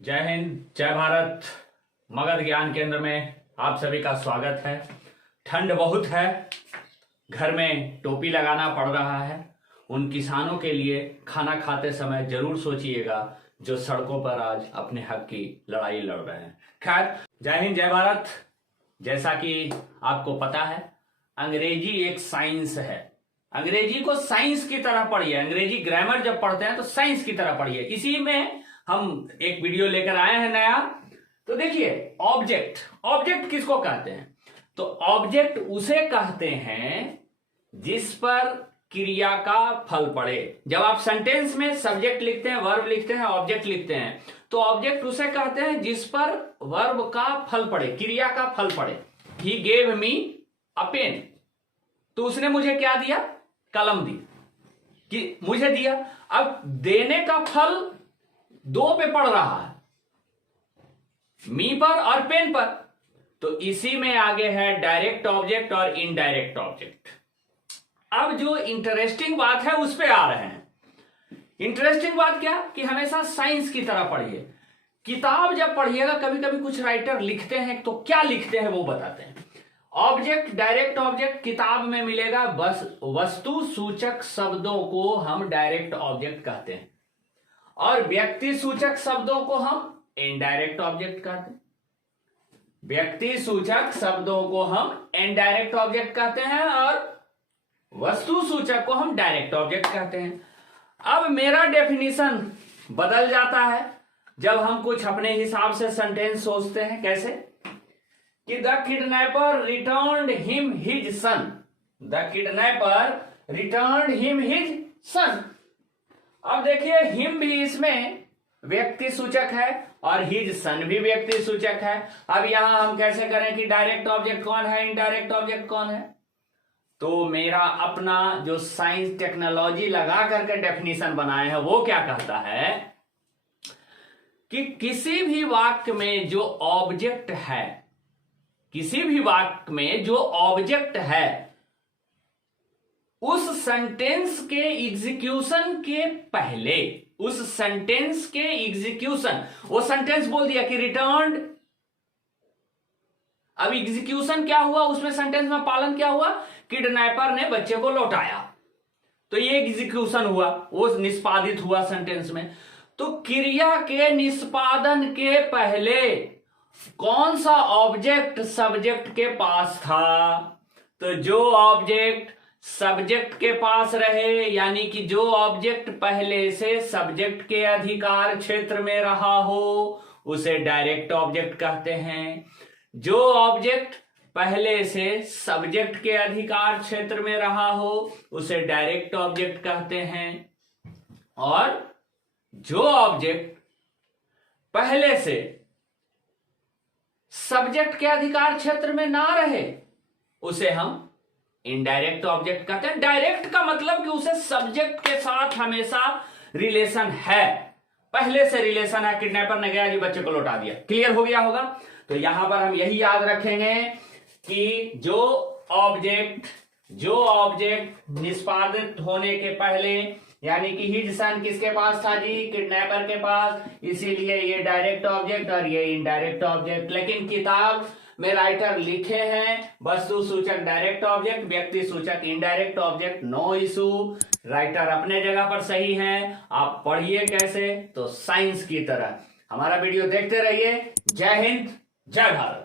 जय हिंद, जय भारत। मगध ज्ञान केंद्र में आप सभी का स्वागत है। ठंड बहुत है, घर में टोपी लगाना पड़ रहा है। उन किसानों के लिए खाना खाते समय जरूर सोचिएगा जो सड़कों पर आज अपने हक की लड़ाई लड़ रहे हैं। खैर, जय हिंद, जय भारत। जैसा कि आपको पता है, अंग्रेजी एक साइंस है। अंग्रेजी को साइंस की तरह पढ़िए। अंग्रेजी ग्रामर जब पढ़ते हैं तो साइंस की तरह पढ़िए। इसी में हम एक वीडियो लेकर आए हैं नया। तो देखिए, ऑब्जेक्ट, ऑब्जेक्ट किसको कहते हैं? तो ऑब्जेक्ट उसे कहते हैं जिस पर क्रिया का फल पड़े। जब आप सेंटेंस में सब्जेक्ट लिखते हैं, वर्ब लिखते हैं, ऑब्जेक्ट लिखते हैं, तो ऑब्जेक्ट उसे कहते हैं जिस पर वर्ब का फल पड़े, क्रिया का फल पड़े। He gave me a pen, तो उसने मुझे क्या दिया? कलम दी, कि मुझे दिया। अब देने का फल दो पे पड़ रहा है, मी पर और पेन पर। तो इसी में आगे है डायरेक्ट ऑब्जेक्ट और इनडायरेक्ट ऑब्जेक्ट। अब जो इंटरेस्टिंग बात है उस पे आ रहे हैं। इंटरेस्टिंग बात क्या? कि हमेशा साइंस की तरह पढ़िए। किताब जब पढ़िएगा, कभी कभी कुछ राइटर लिखते हैं तो क्या लिखते हैं वो बताते हैं। ऑब्जेक्ट, डायरेक्ट ऑब्जेक्ट किताब में मिलेगा, बस वस्तु सूचक शब्दों को हम डायरेक्ट ऑब्जेक्ट कहते हैं और व्यक्ति सूचक शब्दों को हम इनडायरेक्ट ऑब्जेक्ट कहते हैं। व्यक्ति सूचक शब्दों को हम इनडायरेक्ट ऑब्जेक्ट कहते हैं और वस्तु सूचक को हम डायरेक्ट ऑब्जेक्ट कहते हैं। अब मेरा डेफिनेशन बदल जाता है जब हम कुछ अपने हिसाब से सेंटेंस सोचते हैं। कैसे? कि the kidnapper returned him his son. The kidnapper returned him his son. अब देखिए, हिम भी इसमें व्यक्ति सूचक है और हिज सन भी व्यक्ति सूचक है। अब यहां हम कैसे करें कि डायरेक्ट ऑब्जेक्ट कौन है, इनडायरेक्ट ऑब्जेक्ट कौन है? तो मेरा अपना जो साइंस टेक्नोलॉजी लगा करके डेफिनेशन बनाए हैं वो क्या कहता है कि किसी भी वाक्य में जो ऑब्जेक्ट है, किसी भी वाक्य में जो ऑब्जेक्ट है, उस सेंटेंस के एग्जीक्यूशन के पहले, उस सेंटेंस के एग्जीक्यूशन, वो सेंटेंस बोल दिया कि रिटर्न्ड। अब एग्जीक्यूशन क्या हुआ उसमें, सेंटेंस में पालन क्या हुआ? किडनैपर ने बच्चे को लौटाया, तो ये एग्जीक्यूशन हुआ, वो निष्पादित हुआ सेंटेंस में। तो क्रिया के निष्पादन के पहले कौन सा ऑब्जेक्ट सब्जेक्ट के पास था? तो जो ऑब्जेक्ट सब्जेक्ट के पास रहे, यानी कि जो ऑब्जेक्ट पहले से सब्जेक्ट के अधिकार क्षेत्र में रहा हो, उसे डायरेक्ट ऑब्जेक्ट कहते हैं। जो ऑब्जेक्ट पहले से सब्जेक्ट के अधिकार क्षेत्र में रहा हो, उसे डायरेक्ट ऑब्जेक्ट कहते हैं। और जो ऑब्जेक्ट पहले से सब्जेक्ट के अधिकार क्षेत्र में ना रहे, उसे हम इनडायरेक्ट ऑब्जेक्ट कहते हैं। डायरेक्ट का मतलब कि उसे सब्जेक्ट के साथ हमेशा रिलेशन है, पहले से रिलेशन है। किडनैपर ने गया जी, बच्चे को लौटा दिया। क्लियर हो गया होगा? तो यहां पर हम यही याद रखेंगे कि जो ऑब्जेक्ट निष्पादित होने के पहले, यानी कि हिज सन किसके पास था जी? किडनैपर के पास, इसीलिए ये डायरेक्ट ऑब्जेक्ट और ये इनडायरेक्ट ऑब्जेक्ट। लेकिन किताब में राइटर लिखे हैं वस्तु सूचक डायरेक्ट ऑब्जेक्ट, व्यक्ति सूचक indirect object. No issue, writer अपने जगह पर सही हैं। आप पढ़िए कैसे? तो साइंस की तरह। हमारा वीडियो देखते रहिए। जय हिंद, जय भारत।